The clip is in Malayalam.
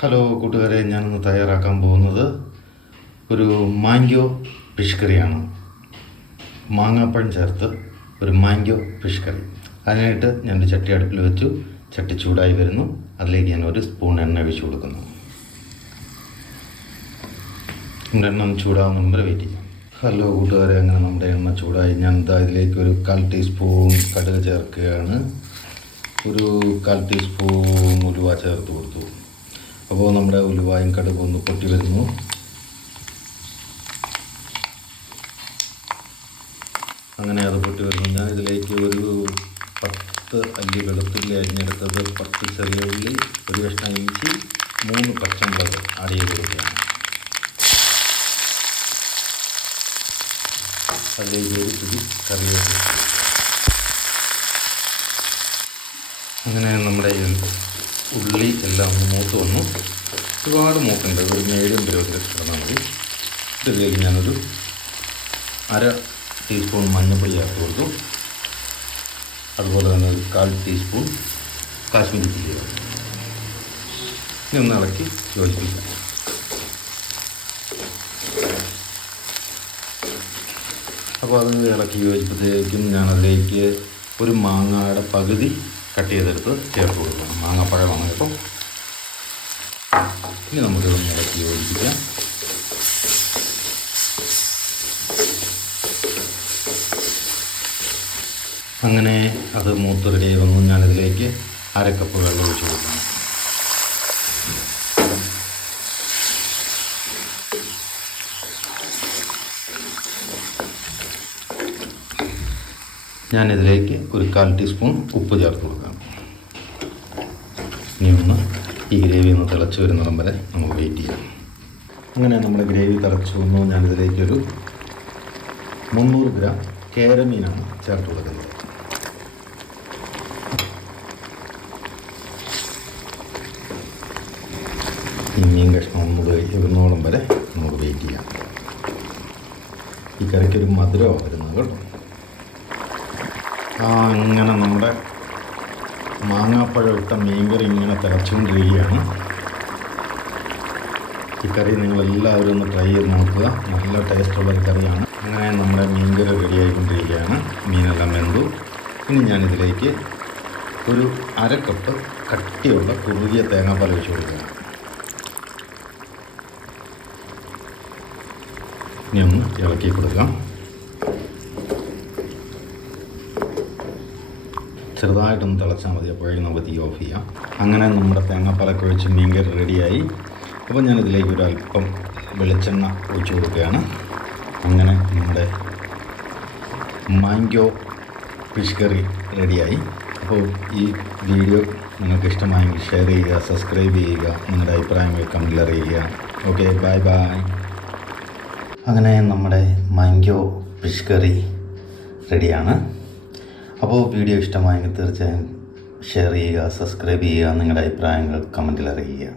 ഹലോ കൂട്ടുകാരെ ഞാനിന്ന് തയ്യാറാക്കാൻ പോകുന്നത് ഒരു മാംഗോ ഫിഷ് കറിയാണ്. മാങ്ങാപ്പഴം ചേർത്ത് ഒരു മാംഗോ ഫിഷ് കറി. അതിനായിട്ട് ഞാൻ ഒരു ചട്ടി അടുപ്പിൽ വെച്ചു. ചട്ടി ചൂടായി വരുന്നു. അതിലേക്ക് ഞാൻ ഒരു സ്പൂൺ എണ്ണ ഒഴിച്ചു കൊടുക്കുന്നു. നമ്മുടെ എണ്ണ ചൂടാവുന്ന വെയിറ്റ് ചെയ്യാം. ഹലോ കൂട്ടുകാരെ അങ്ങനെ നമ്മുടെ എണ്ണ ചൂടായി. ഞാൻ ദാ ഇതിലേക്ക് ഒരു കാൽ ടീസ്പൂൺ കടുക് ചേർക്കുകയാണ്. ഒരു കാൽ ടീസ്പൂൺ ഉലുവ ചേർത്ത് കൊടുത്തു. അപ്പോൾ നമ്മുടെ ഉലുവായും കടുകും ഒന്ന് പൊട്ടി വരുന്നു. അങ്ങനെ അത് പൊട്ടി വരുന്നു. ഞാൻ ഇതിലേക്ക് ഒരു പത്ത് അല്ലി വെളുത്തുള്ളി അരിഞ്ഞെടുത്തത് പത്ത് ചെറിയ ഉള്ളി ഒരു കഷ്ണം ഇഞ്ചി മൂന്ന് പച്ചമുളക് ആഡ് ചെയ്ത് കൊടുക്കുകയാണ്. അതിലേക്ക് ഒരു അങ്ങനെ നമ്മുടെ ഉള്ളി എല്ലാം ഒന്ന് മൂത്ത് വന്നു. ഒരുപാട് മൂത്തുണ്ട്. ഒരു മീഡിയം പരുവത്തിൽ കിടന്നാൽ മതി. ഇതിലേക്ക് ഞാനൊരു അര ടീസ്പൂൺ മഞ്ഞൾപ്പൊടി ചേർത്ത് കൊടുത്തു. അതുപോലെ തന്നെ ഒരു കാൽ ടീസ്പൂൺ കാശ്മീരി ചില്ലി. ഇനി ഒന്ന് ഇളക്കി യോജിപ്പിക്കാം. അപ്പോൾ അത് ഇളക്കി യോജിപ്പത്തേക്കും ഞാനതിലേക്ക് ഒരു മാങ്ങയുടെ പകുതി കട്ട് ചെയ്തെടുത്ത് ചേർത്ത് കൊടുക്കണം. മാങ്ങാപ്പഴമാണ് കേട്ടോ ഇനി നമുക്ക് ഇളക്കി യോജിപ്പിക്കാം. അങ്ങനെ അത് മൂത്ത് റെഡി വന്നു ഞാനിതിലേക്ക് അരക്കപ്പ് കപ്പ് വെള്ളം ഒഴിച്ചു കൊടുക്കണം. ഞാനിതിലേക്ക് ഒരു കാൽ ടീസ്പൂൺ ഉപ്പ് ചേർത്ത് കൊടുക്കാം. ഇനി ഒന്ന് ഈ ഗ്രേവി ഒന്ന് തിളച്ച് വരുന്നിടം വരെ നമുക്ക് വെയിറ്റ് ചെയ്യാം. അങ്ങനെ നമ്മൾ ഗ്രേവി തിളച്ച് വന്നു. ഞാനിതിലേക്കൊരു മുന്നൂറ് ഗ്രാം കേരമീനാണ് ചേർത്ത് കൊടുക്കുന്നത്. ഈ മീൻ കഷ്ണം ഒന്ന് ഇരുന്നോളം വരെ നമുക്ക് വെയിറ്റ് ചെയ്യാം. ഈ കറിക്കൊരു മധുരമാണ് വരുന്നത് കേട്ടോ. ആ ഇങ്ങനെ നമ്മുടെ മാങ്ങാപ്പഴം ഇട്ട മീൻകറി ഇങ്ങനെ തിളച്ചുകൊണ്ടിരിക്കുകയാണ്. ഈ കറി നിങ്ങളെല്ലാവരും ഒന്ന് ട്രൈ ചെയ്ത് നോക്കുക. നല്ല ടേസ്റ്റുള്ള ഒരു കറിയാണ്. അങ്ങനെ നമ്മുടെ മീൻകറി റെഡി ആയിക്കൊണ്ടിരിക്കുകയാണ് മീനെല്ലാം വെന്തു. ഇനി ഞാനിതിലേക്ക് ഒരു അര കപ്പ് കട്ടിയുള്ള കുറുകിയ തേങ്ങാപ്പാൽ വെച്ച് കൊടുക്കുകയാണ്. ഇനി ഒന്ന് ഇളക്കി കൊടുക്കാം. ചെറുതായിട്ടൊന്ന് തിളച്ചാൽ മതി. അപ്പോഴേക്കും നമുക്ക് തീ ഓഫ് ചെയ്യാം. അങ്ങനെ നമ്മുടെ തേങ്ങാപ്പാലൊക്കെ ഒഴിച്ച് മീൻകറി റെഡിയായി. അപ്പോൾ ഞാനിതിലേക്ക് ഒരു അല്പം വെളിച്ചെണ്ണ ഒഴിച്ചു കൊടുക്കുകയാണ്. അങ്ങനെ നമ്മുടെ മാങ്കോ ഫിഷ് കറി റെഡിയായി. അപ്പോൾ ഈ വീഡിയോ നിങ്ങൾക്ക് ഇഷ്ടമായെങ്കിൽ ഷെയർ ചെയ്യുക സബ്സ്ക്രൈബ് ചെയ്യുക നിങ്ങളുടെ അഭിപ്രായങ്ങൾ കമന്റിൽ അറിയിക്കുക. Okay bye bye. അങ്ങനെ നമ്മുടെ മാങ്കോ ഫിഷ് കറി റെഡിയാണ്. അപ്പോൾ വീഡിയോ ഇഷ്ടമായെങ്കിൽ തീർച്ചയായും ഷെയർ ചെയ്യുക സബ്സ്ക്രൈബ് ചെയ്യുക നിങ്ങളുടെ അഭിപ്രായങ്ങൾ കമന്റിൽ അറിയിക്കുക.